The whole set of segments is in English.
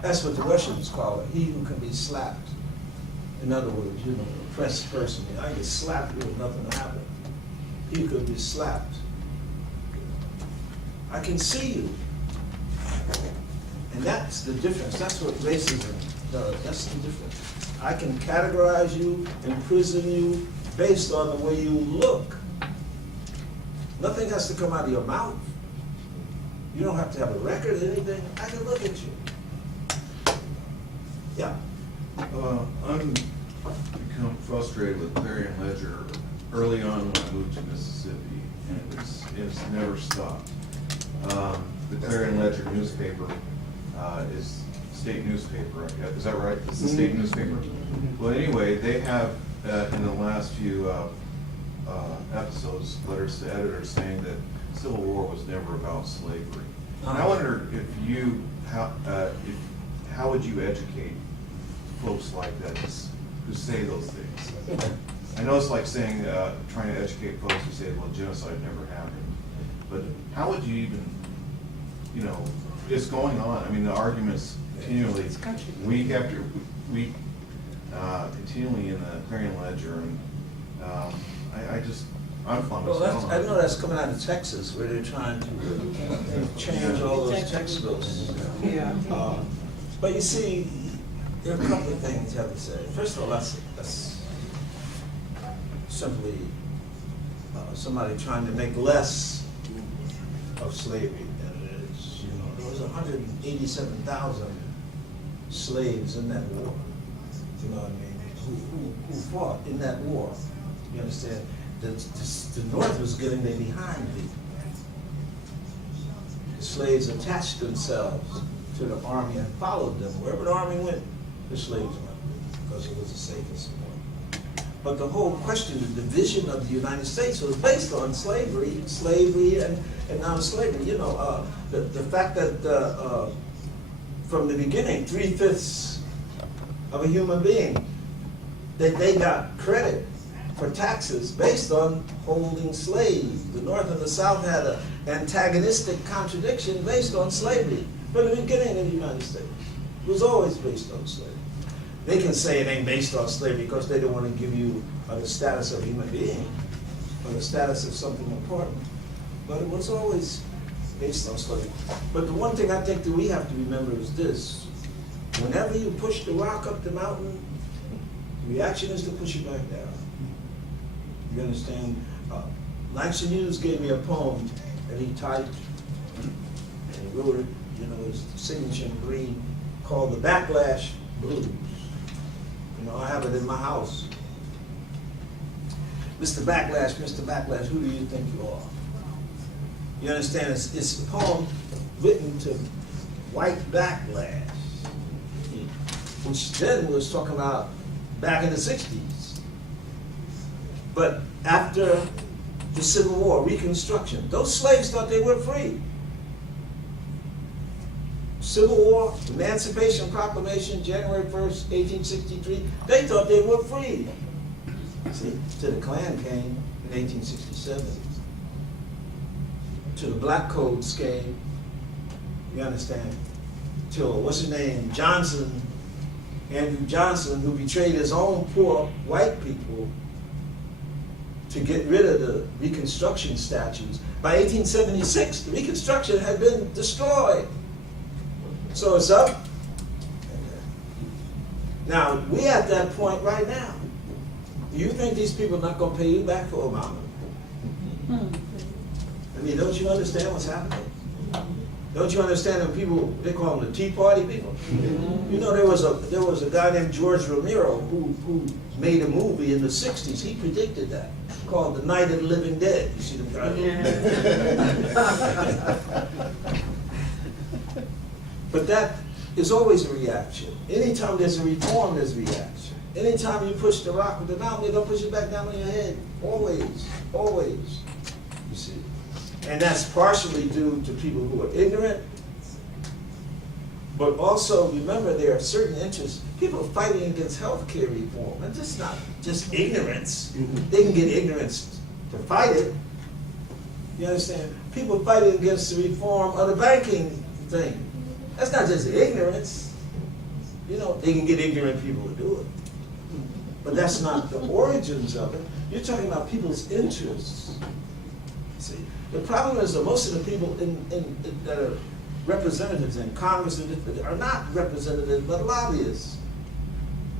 That's what the Russians call it, he who can be slapped. In other words, you know, an oppressed person, I get slapped with nothing happened. He could be slapped. I can see you. And that's the difference. That's what racism does. That's the difference. I can categorize you, imprison you, based on the way you look. Nothing has to come out of your mouth. You don't have to have a record or anything. I can look at you. Yeah. I'm become frustrated with Clarion Ledger early on when I moved to Mississippi, and it's never stopped. The Clarion Ledger newspaper is state newspaper, I guess. Is that right? It's the state newspaper? Well, anyway, they have, in the last few episodes, letters to editors saying that Civil War was never about slavery. And I wonder if you, how would you educate folks like that who say those things? I know it's like saying, trying to educate folks who say, well, genocide never happened. But how would you even, you know, it's going on. I mean, the arguments continually, week after week, continually in the Clarion Ledger, and I'm flummoxed. Well, I know that's coming out of Texas, where they're trying to change all those textbooks. Yeah. But you see, there are a couple of things you have to say. First of all, that's simply somebody trying to make less of slavery than it is. You know, there was 187,000 slaves in that war. You know what I mean? Who fought in that war? You understand? The North was getting there behind me. The slaves attached themselves to the army and followed them. Wherever the army went, the slaves went, because it was the safest one. But the whole question, the division of the United States was based on slavery and non-slavery. You know, the fact that from the beginning, 3/5 of a human being, that they got credit for taxes based on holding slaves. The North and the South had an antagonistic contradiction based on slavery from the beginning of the United States. It was always based on slavery. They can say it ain't based on slavery because they don't want to give you the status of a human being or the status of something important. But it was always based on slavery. But the one thing I think that we have to remember is this. Whenever you push the rock up the mountain, the reaction is to push it back down. You understand? Langston Hughes gave me a poem that he typed, and he wrote it, you know, his signature in green, called The Backlash Blues. You know, I have it in my house. Mr. Backlash, who do you think you are? You understand? It's a poem written to white backlash, which then was talking about back in the 60s. But after the Civil War, Reconstruction, those slaves thought they were free. Civil War, Emancipation Proclamation, January 1st, 1863, they thought they were free. See, till the Klan came in 1867. Till the Black Codes came, you understand? Till, what's his name, Johnson, Andrew Johnson, who betrayed his own poor white people to get rid of the Reconstruction statues. By 1876, the Reconstruction had been destroyed. So it's up. Now, we're at that point right now. Do you think these people are not going to pay you back for Obama? I mean, don't you understand what's happening? Don't you understand that people, they call them the Tea Party people? You know, there was a guy named George Romero who made a movie in the 60s. He predicted that, called The Night of the Living Dead. You see the guy? But that is always a reaction. Anytime there's a reform, there's a reaction. Anytime you push the rock with the mountain, they don't push it back down on your head. Always, always. You see. And that's partially due to people who are ignorant. But also, remember, there are certain interests. People fighting against health care reform. And it's not just ignorance. They can get ignorance to fight it. You understand? People fighting against the reform of the banking thing. That's not just ignorance. You know, they can get ignorant people to do it. But that's not the origins of it. You're talking about people's interests. See, the problem is that most of the people that are representatives in Congress are not representatives, but lobbyists.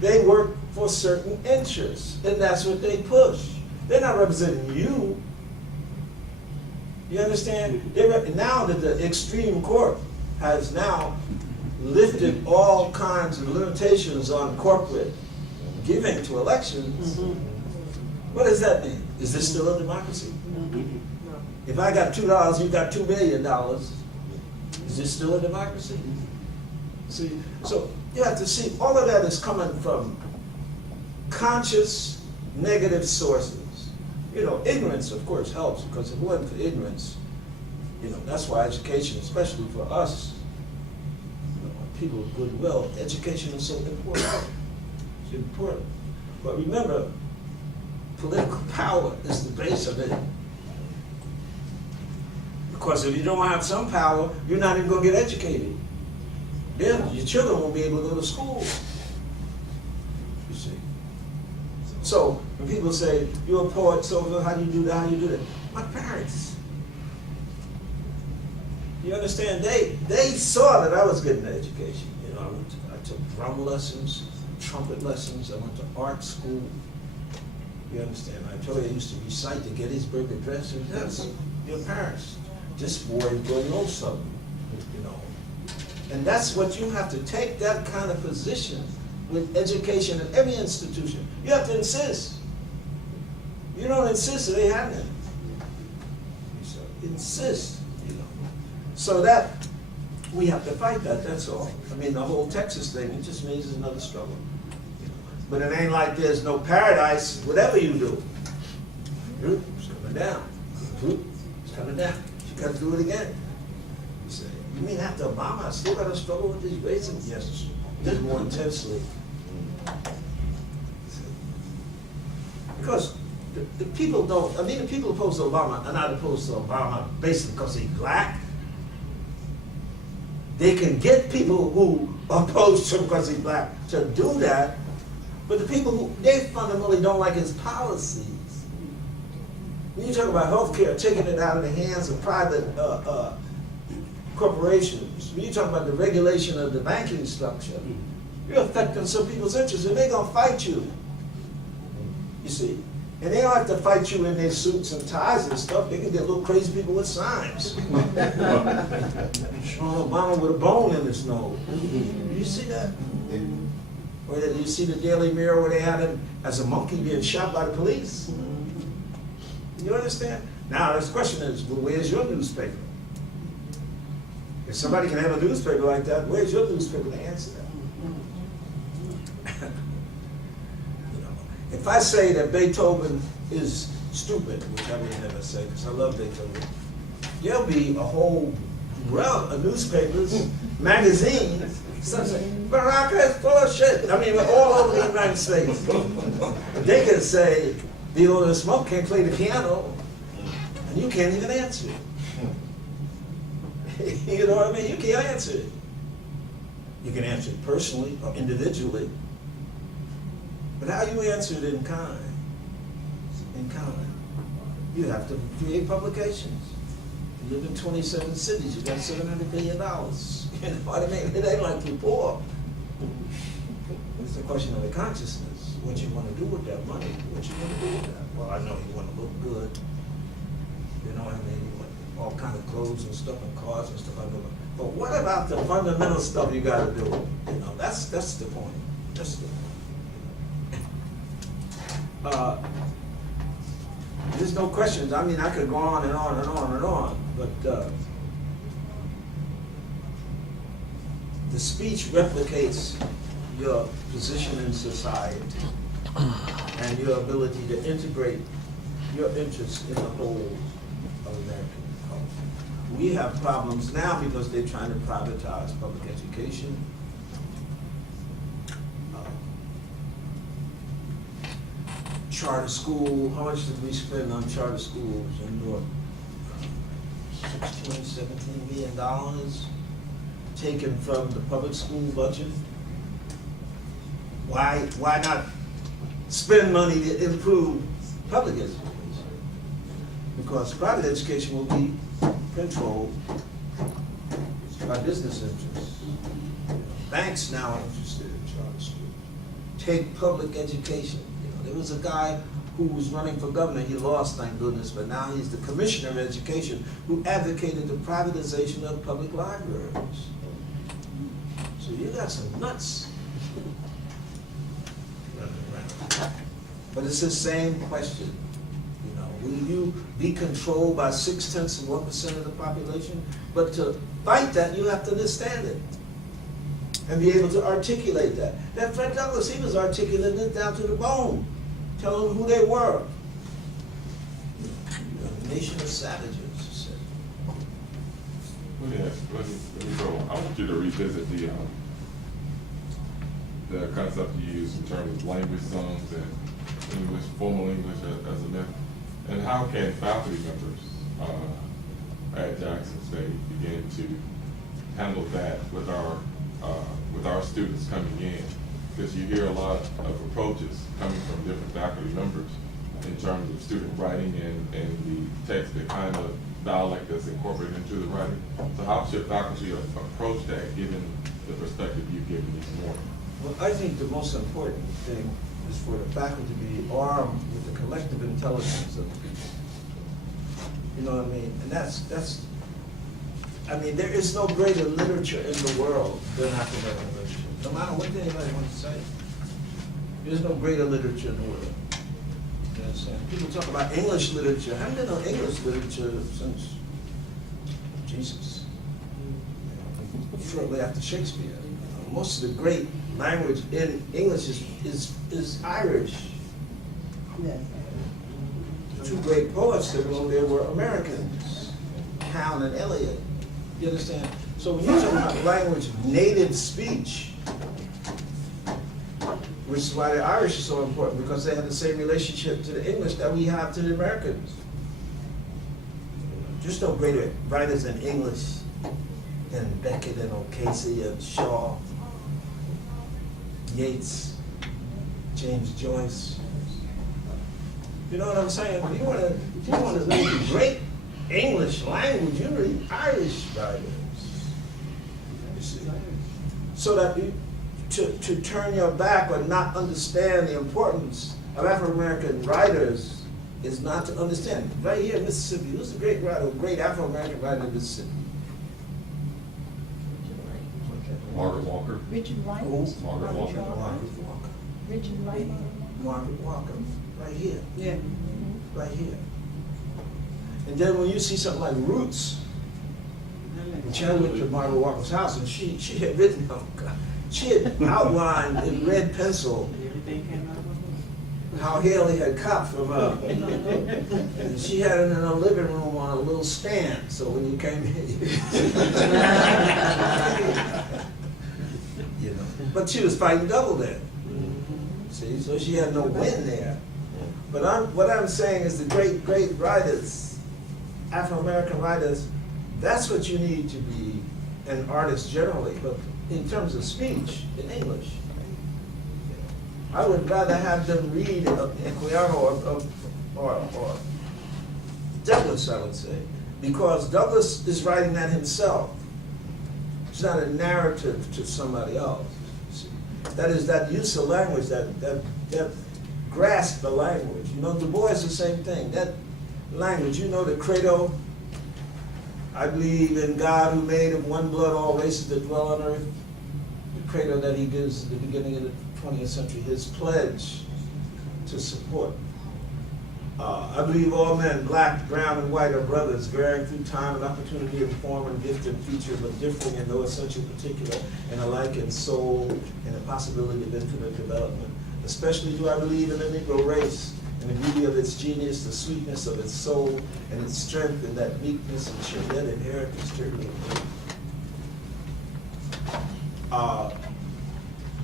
They work for certain interests, and that's what they push. They're not representing you. You understand? Now that the extreme court has now lifted all kinds of limitations on corporate giving to elections, what does that mean? Is this still a democracy? If I got $2, you got $2 billion, is this still a democracy? See, so you have to see, all of that is coming from conscious negative sources. You know, ignorance, of course, helps, because if it wasn't for ignorance, you know, that's why education, especially for us, you know, people of goodwill, education is so important. It's important. But remember, political power is the base of it. Because if you don't have some power, you're not even going to get educated. Then your children won't be able to go to school. You see. So when people say, you're a poet, so how do you do that, how do you do that? My parents. You understand? They saw that I was getting an education. You know, I took drum lessons, trumpet lessons, I went to art school. You understand? I told you I used to recite the Gettysburg Address. And that's your parents. This boy is going to know something, you know. And that's what you have to take, that kind of position with education in every institution. You have to insist. You don't insist, it ain't happening. So insist, you know. So that, we have to fight that, that's all. I mean, the whole Texas thing, it just means it's another struggle. You know. But it ain't like there's no paradise, whatever you do. It's coming down. It's coming down. You got to do it again. You say, you mean after Obama, I still got to struggle with these races? Yes, just more intensely. Because the people don't, I mean, the people opposed to Obama are not opposed to Obama basically because he's black. They can get people who are opposed to him because he's black to do that, but the people who, they fundamentally don't like his policies. When you talk about health care, taking it out of the hands of private corporations, when you talk about the regulation of the banking structure, you're affecting some people's interests, and they're going to fight you. You see? And they don't have to fight you in their suits and ties and stuff. They can get little crazy people with signs. Sean Obama with a bone in his nose. You see that? Or you see the Daily Mirror where they had him as a monkey being shot by the police? You understand? Now, the question is, well, where's your newspaper? If somebody can have a newspaper like that, where's your newspaper to answer that? You know, if I say that Beethoven is stupid, which I would never say, because I love Beethoven, there'll be a whole realm of newspapers, magazines, some say, Baraka is full of shit. I mean, we're all over the United States. They can say, the owner of Smoke can't play the piano, and you can't even answer it. You know what I mean? You can't answer it. You can answer it personally or individually. But how you answer it in kind? In kind. You have to create publications. You live in 27 cities. You got $700 billion. You know what I mean? It ain't like you're poor. It's a question of the consciousness. What you want to do with that money? What you want to do with that? Well, I know you want to look good. You know what I mean? You want all kind of clothes and stuff and cars and stuff like that. But what about the fundamental stuff you got to do? You know, that's the point. That's the point. There's no questions. I mean, I could go on and on and on and on, but the speech replicates your position in society and your ability to integrate your interests in the whole of American culture. We have problems now because they're trying to privatize public education. Charter school, how much did we spend on charter schools in Newark? $16, $17 million taken from the public school budget. Why not spend money to improve public education? Because private education will be controlled by business interests. Banks now are interested in charter schools. Take public education. You know, there was a guy who was running for governor. He lost, thank goodness, but now he's the commissioner of education who advocated the privatization of public libraries. So you got some nuts running around. But it's the same question. You know, will you be controlled by 0.6% of the population? But to fight that, you have to understand it and be able to articulate that. That Fred Douglass, he was articulating it down to the bone, telling them who they were. A nation of savages, he said. Let me go. I want you to revisit the concept you use in terms of language zones and English, formal English as a myth, and how can faculty members at Jackson State begin to handle that with our students coming in? Because you hear a lot of approaches coming from different faculty members in terms of student writing and the text that kind of dialect that's incorporated into the writing. So how should faculty approach that given the perspective you've given this morning? Well, I think the most important thing is for the faculty to be armed with the collective intelligence of the people. You know what I mean? And that's I mean, there is no greater literature in the world than African American literature. No matter what anybody wants to say. There's no greater literature in the world. You understand? People talk about English literature. I haven't been on English literature since Jesus. Shortly after Shakespeare. Most of the great language in English is Irish. The two great poets that wrote there were Americans, Cowne and Eliot. You understand? So when you're talking about language, native speech, which is why the Irish is so important, because they have the same relationship to the English that we have to the Americans. There's no greater writers in English than Beckett and O'Casey and Shaw, Yeats, James Joyce. You know what I'm saying? If you want to read great English language, you read Irish writers. You see? So that to turn your back or not understand the importance of African American writers is not to understand. Right here in Mississippi, who's a great writer, a great Afro American writer in Mississippi? Margaret Walker. Richard Wright. Margaret Walker. Margaret Walker. Richard Wright. Margaret Walker, right here. Yeah. Right here. And then when you see something like Roots, which I went to Margaret Walker's house and she had written, oh God, she had outlined in red pencil how Haley had copped from her. And she had it in her living room on a little stand, so when you came in, you know. But she was fighting double then. See, so she had no win there. But what I'm saying is the great writers, Afro-American writers, that's what you need to be an artist generally, but in terms of speech, in English. I would rather have them read Equiano or Douglass, I would say, because Douglass is writing that himself. It's not a narrative to somebody else. See? That is that use of language, that grasp the language. You know, Du Bois is the same thing. That language, you know, the credo, I believe in God who made of one blood all races that dwell on earth. The credo that he gives at the beginning of the 20th century, his pledge to support. I believe all men, black, brown, and white, are brothers, varying through time and opportunity in form and gift and feature, but differing in no essential particular, and alike in soul and the possibility of infinite development. Especially do I believe in the Negro race and the beauty of its genius, the sweetness of its soul, and its strength, and that meekness and should that inherit its turbulent.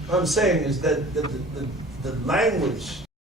What I'm saying is that the language